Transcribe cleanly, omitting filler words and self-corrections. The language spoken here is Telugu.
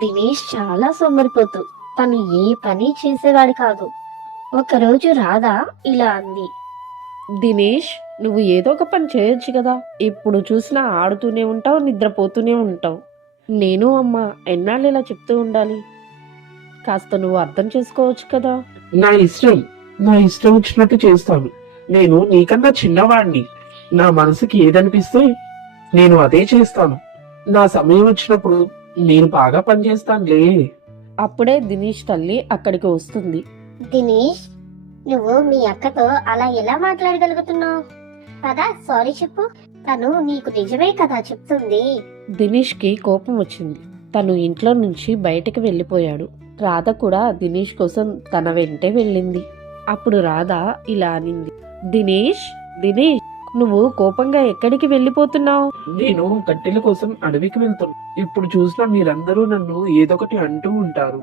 దినేష్ చాలా సోమరిపోతు. తను ఏ పని చేసేవాడు కాదు. ఒకరోజు రాధ ఇలా అంది. దినేష్, నువ్వు ఏదో ఒక పని చేయొచ్చు కదా. ఎప్పుడు చూసినా ఆడుతూనే ఉంటావు, నిద్రపోతూనే ఉంటావు. నేను అమ్మ ఎన్నాళ్ళు ఇలా చెప్తూ ఉండాలి? కాస్త నువ్వు అర్థం చేసుకోవచ్చు కదా. నా ఇష్టం నా ఇష్టం వచ్చినట్టు చేస్తాను. నేను నీకన్నా చిన్నవాడిని. నా మనసుకి ఏదనిపిస్తే నేను అదే చేస్తాను. నా సమయం వచ్చినప్పుడు నేను బాగా పనిచేస్తానులే. అప్పుడే దినేష్ తల్లి అక్కడికి వస్తుంది. దినేష్, నువ్వు మీ అక్కతో అలా ఎలా మాట్లాడగలుగుతున్నావు? పదా సారీ చెప్పు. తను నీకు నిజమే కదా చెప్తుంది. దినేష్కి కోపం వచ్చింది. తను ఇంట్లో నుంచి బయటికి వెళ్ళిపోయాడు. రాధ కూడా దినేష్ కోసం తన వెంటే వెళ్ళింది. అప్పుడు రాధ ఇలా అనింది. దినేష్, దినేష్, నువ్వు కోపంగా ఎక్కడికి వెళ్ళిపోతున్నావు? నేను కట్టెల కోసం అడవికి వెళ్తున్నా. ఇప్పుడు చూసినా మీరందరూ నన్ను ఏదొకటి అంటూ ఉంటారు.